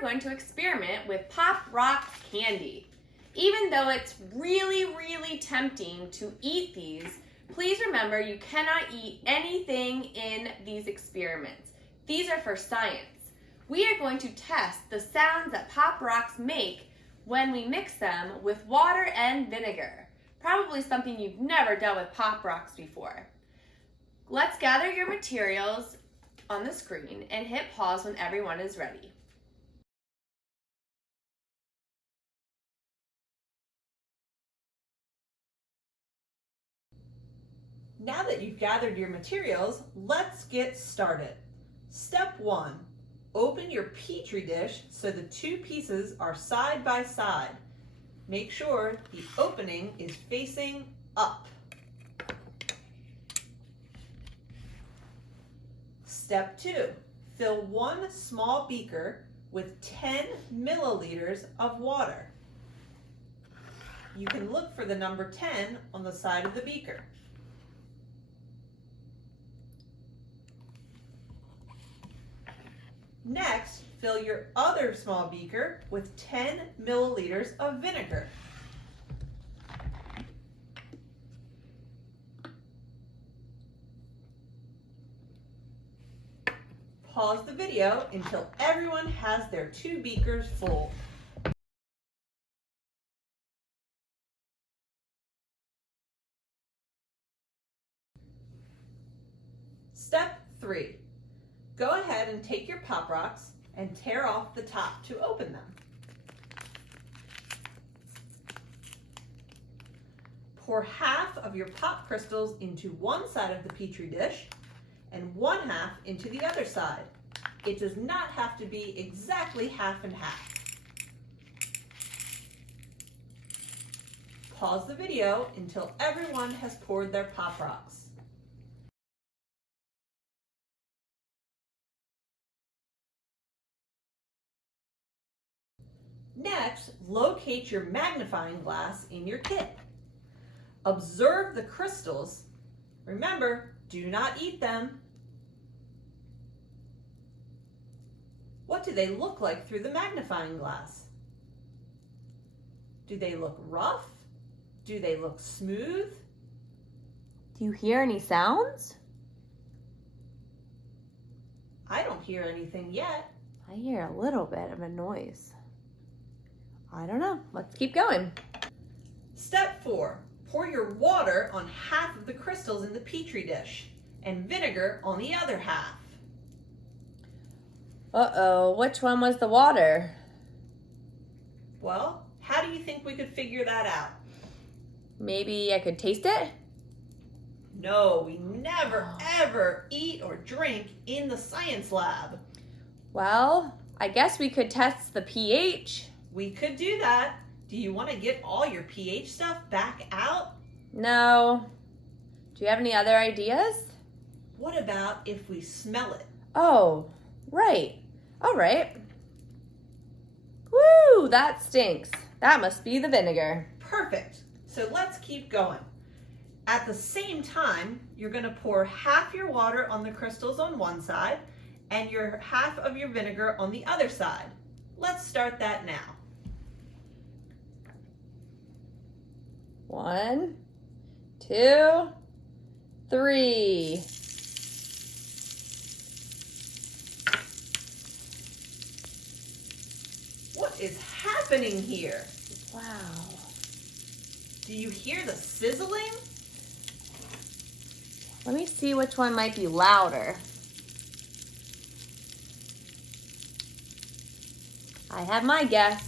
are going to experiment with Pop Rocks candy. Even though it's really tempting to eat these, please remember you cannot eat anything in these experiments. These are for science. We are going to test the sounds that Pop Rocks make when we mix them with water and vinegar. Probably something you've never done with Pop Rocks before. Let's gather your materials on the screen and hit pause when everyone is ready. Now that you've gathered your materials, let's get started. Step 1. Open your Petri dish so the two pieces are side by side. Make sure the opening is facing up. Step 2. Fill one small beaker with 10 milliliters of water. You can look for the number 10 on the side of the beaker. Next, fill your other small beaker with 10 milliliters of vinegar. Pause the video until everyone has their two beakers full. Step 3. Go ahead and take your Pop Rocks and tear off the top to open them. Pour half of your pop crystals into one side of the Petri dish and one half into the other side. It does not have to be exactly half and half. Pause the video until everyone has poured their Pop Rocks. Next, locate your magnifying glass in your kit. Observe the crystals. Remember, do not eat them. What do they look like through the magnifying glass? Do they look rough? Do they look smooth? Do you hear any sounds? I don't hear anything yet. I hear a little bit of a noise. I don't know. Let's keep going. Step 4. Pour your water on half of the crystals in the Petri dish and vinegar on the other half. Uh-oh, which one was the water? Well, how do you think we could figure that out? Maybe I could taste it? No, we never ever eat or drink in the science lab. Well, I guess we could test the pH. We could do that. Do you want to get all your pH stuff back out? No. Do you have any other ideas? What about if we smell it? Oh, right. All right. Woo, that stinks. That must be the vinegar. Perfect. So let's keep going. At the same time, you're going to pour half your water on the crystals on one side and your half of your vinegar on the other side. Let's start that now. 1, 2, 3. What is happening here? Wow. Do you hear the sizzling? Let me see which one might be louder. I have my guess.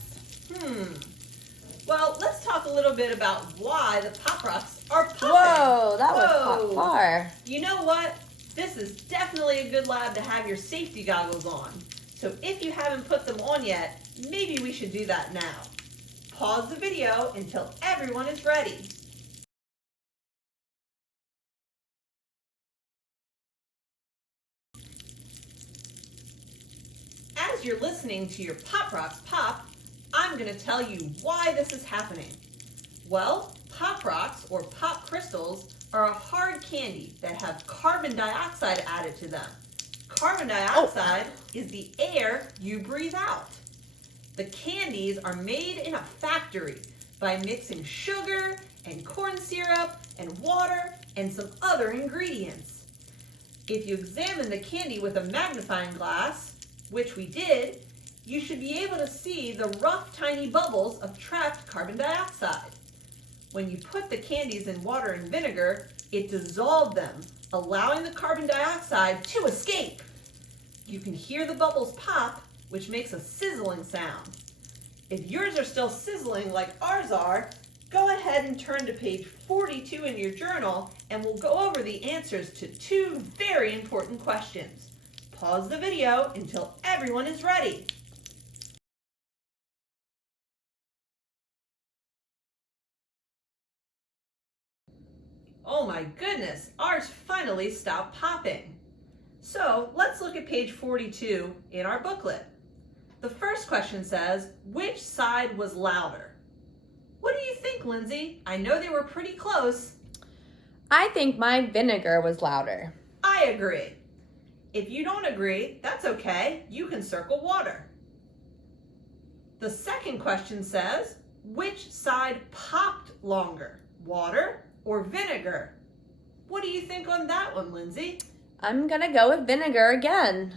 Well, let's talk a little bit about why the Pop Rocks are popping. Whoa, that was far. You know what? This is definitely a good lab to have your safety goggles on. So if you haven't put them on yet, maybe we should do that now. Pause the video until everyone is ready. As you're listening to your Pop Rocks pop, I'm going to tell you why this is happening. Well, Pop Rocks or pop crystals are a hard candy that have carbon dioxide added to them. Carbon dioxide is the air you breathe out. The candies are made in a factory by mixing sugar and corn syrup and water and some other ingredients. If you examine the candy with a magnifying glass, which we did, you should be able to see the rough, tiny bubbles of trapped carbon dioxide. When you put the candies in water and vinegar, it dissolved them, allowing the carbon dioxide to escape. You can hear the bubbles pop, which makes a sizzling sound. If yours are still sizzling like ours are, go ahead and turn to page 42 in your journal and we'll go over the answers to 2 very important questions. Pause the video until everyone is ready. Oh my goodness, ours finally stopped popping. So let's look at page 42 in our booklet. The first question says, which side was louder? What do you think, Lindsay? I know they were pretty close. I think my vinegar was louder. I agree. If you don't agree, that's okay. You can circle water. The second question says, which side popped longer, water or vinegar? What do you think on that one, Lindsay? I'm gonna go with vinegar again.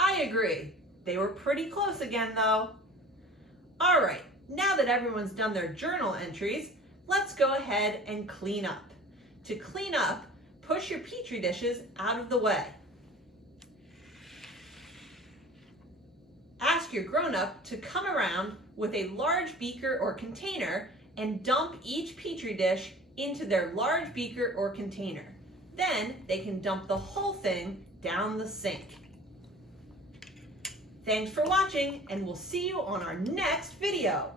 I agree. They were pretty close again, though. All right, now that everyone's done their journal entries, let's go ahead and clean up. To clean up, push your Petri dishes out of the way. Ask your grown-up to come around with a large beaker or container and dump each Petri dish into their large beaker or container. Then they can dump the whole thing down the sink. Thanks for watching, and we'll see you on our next video.